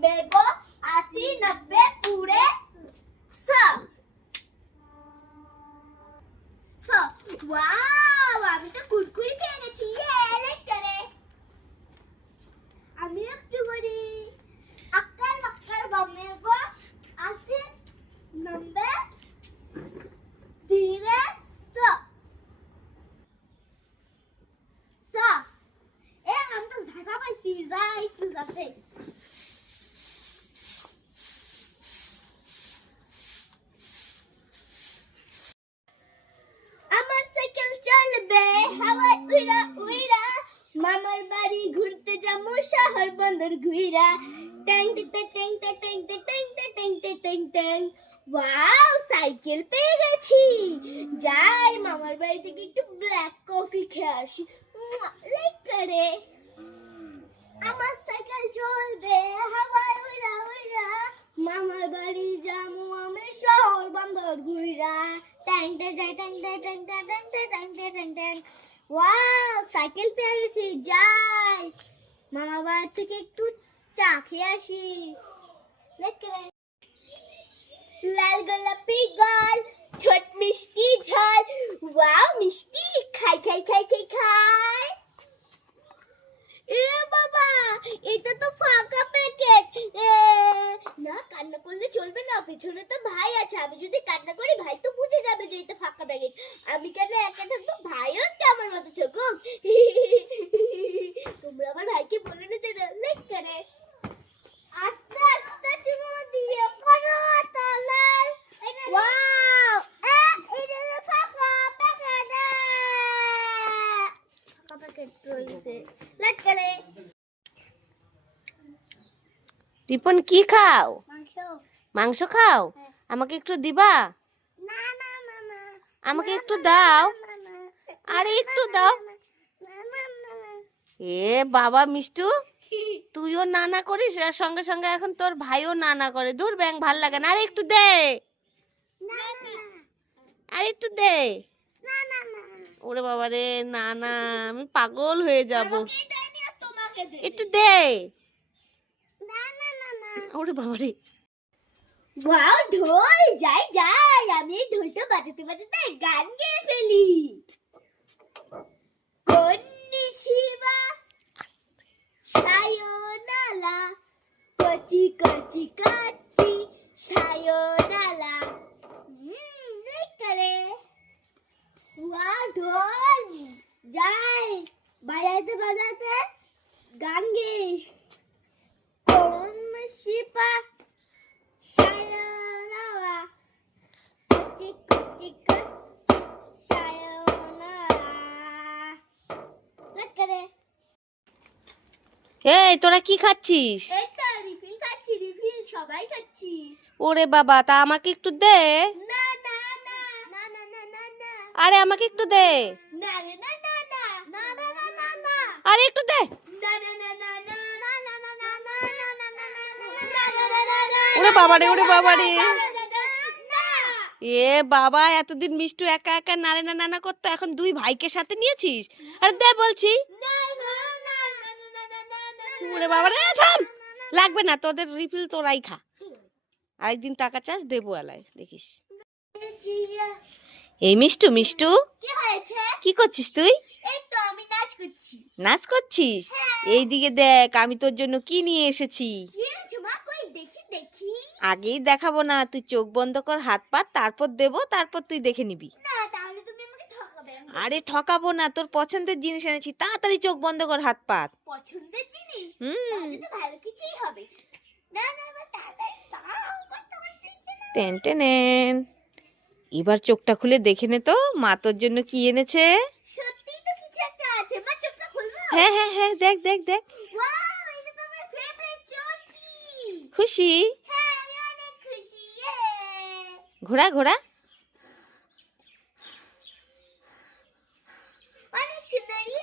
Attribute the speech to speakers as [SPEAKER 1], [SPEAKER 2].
[SPEAKER 1] लंबे को अस्सी नब्बे पूरे सौ সো ওয়াও আমি তো কুরকুরি পেয়ে গেছি ইয়ে লেটারে আমি একটু করি আক্কার বাক্কার বামে গো আসি নব্বে ধীরে সো সো এ আমি তো ঝাঁটা পাইছি যা একটু যাচ্ছে শহর বন্দর ঘুইরা ট্যাং ট্যাং ট্যাং ট্যাং ট্যাং ট্যাং ট্যাং ট্যাং ওয়াও সাইকেল পেয়ে গেছি যাই মামার বাড়ি থেকে একটু ব্ল্যাক কফি খেয়ে আসি লাইক করে আমার সাইকেল চলবে হাওয়ায় উইরা উইরা মামার বাড়ি যাব আমি শহর বন্দর ট্যাং ট্যাং ট্যাং ট্যাং ট্যাং ট্যাং ট্যাং ট্যাং ট্যাং ট্যাং ওয়াও সাইকেল পেয়ে গেছি যাই মামার বাড়ি থেকে একটু চা খেয়ে আসি। লাল গোলাপি গাল, ঠোঁট মিষ্টি ঝাল। ওয়াও, মিষ্টি। খাই খাই খাই খাই খাই। এ বাবা, এটা তো ফাঁকা প্যাকেট না, কান্না করলে চলবে না। পেছনে তো ভাই আছে। আমি যদি কান্না করি, ভাই তো বুঝে যাবে যে এটা ফাঁকা প্যাকেট আমি কেন একা থাকব? ভাইও তো আমার মতো থাকুক তোমরা আমার ভাইকে বলে না যে লেট করে আস্তে আস্তে চুমো দিয়ে করো তলার ওয়াও এটা তো ফাঁকা প্যাকেট ফাঁকা প্যাকেট রয়েছে লেট করে
[SPEAKER 2] রিপন কি খাও?
[SPEAKER 1] মাংস।
[SPEAKER 2] খাও?
[SPEAKER 1] হ্যাঁ।
[SPEAKER 2] আমাকে একটু দিবা? আমাকে একটু দাও। আরে একটু দাও। এ বাবা মিষ্টু তুইও নানা করিস? আর সঙ্গে সঙ্গে এখন তোর ভাইও নানা করে। দূর ব্যাং ভালো লাগে না। আর একটু দে। আর একটু দে। ওরে বাবা রে না না আমি পাগল হয়ে যাব। একটু দে। ওরে বাবা রে
[SPEAKER 1] ওয়াও ঢোল যাই যাই আমি এই ঢোলটা বাজাতে বাজাতে গান গেয়ে ফেলি। কন্নিশিবা সায়োনালা কচি কচি কাচি সায়োনালা। বাজাইতে বাজাইতে গান শিপা চিক চিক
[SPEAKER 2] এই তোরা কি খাচ্ছিস?
[SPEAKER 1] এই তো রিফিল খাচ্ছি রিফিল সবাই খাচ্ছি।
[SPEAKER 2] ওরে বাবা তা আমাকে একটু দে।
[SPEAKER 1] না না না না না না না।
[SPEAKER 2] আরে আমাকে একটু দে।
[SPEAKER 1] না না
[SPEAKER 2] আরে একটু দে। ওরে বাবারে ওরে বাবারে। এ বাবা এতদিন মিষ্টু একা একা নারে না নানা করতো এখন দুই ভাইকে সাথে নিয়েছিস? আরে দে বলছি। ওরে বাবারে থাম। লাগবে না তোদের রিফিল তোরাই খা। আরেকদিন টাকা চাস দেবো এলাই দেখিস। এই মিষ্টু মিষ্টু।
[SPEAKER 1] কি
[SPEAKER 2] করছিস তুই?
[SPEAKER 1] এই তো আমি নাচ করছি।
[SPEAKER 2] নাচ করছিস?
[SPEAKER 1] হ্যাঁ।
[SPEAKER 2] এইদিকে দেখ আমি তোর জন্য কি নিয়ে এসেছি? আগেই দেখাবো না তুই চোখ বন্ধ কর হাত পা তারপর দেবো তারপর তুই দেখে নিবি। আরে ঠকাবো না তোর পছন্দের জিনিস এনেছি তাড়াতাড়ি চোখ বন্ধ কর হাত পা।
[SPEAKER 1] পছন্দের জিনিস?
[SPEAKER 2] হুম।
[SPEAKER 1] ভালো কিছুই হবে। না না।
[SPEAKER 2] টেন টেনেন। এবার চোখটা খুলে দেখে নে তো মা তোর জন্য কি এনেছে?
[SPEAKER 1] সত্যি
[SPEAKER 2] হ্যাঁ হ্যাঁ হ্যাঁ দেখ দেখ দেখ। খুশি?
[SPEAKER 1] ঘোড়া ঘোড়া অনেক
[SPEAKER 2] সুন্দরী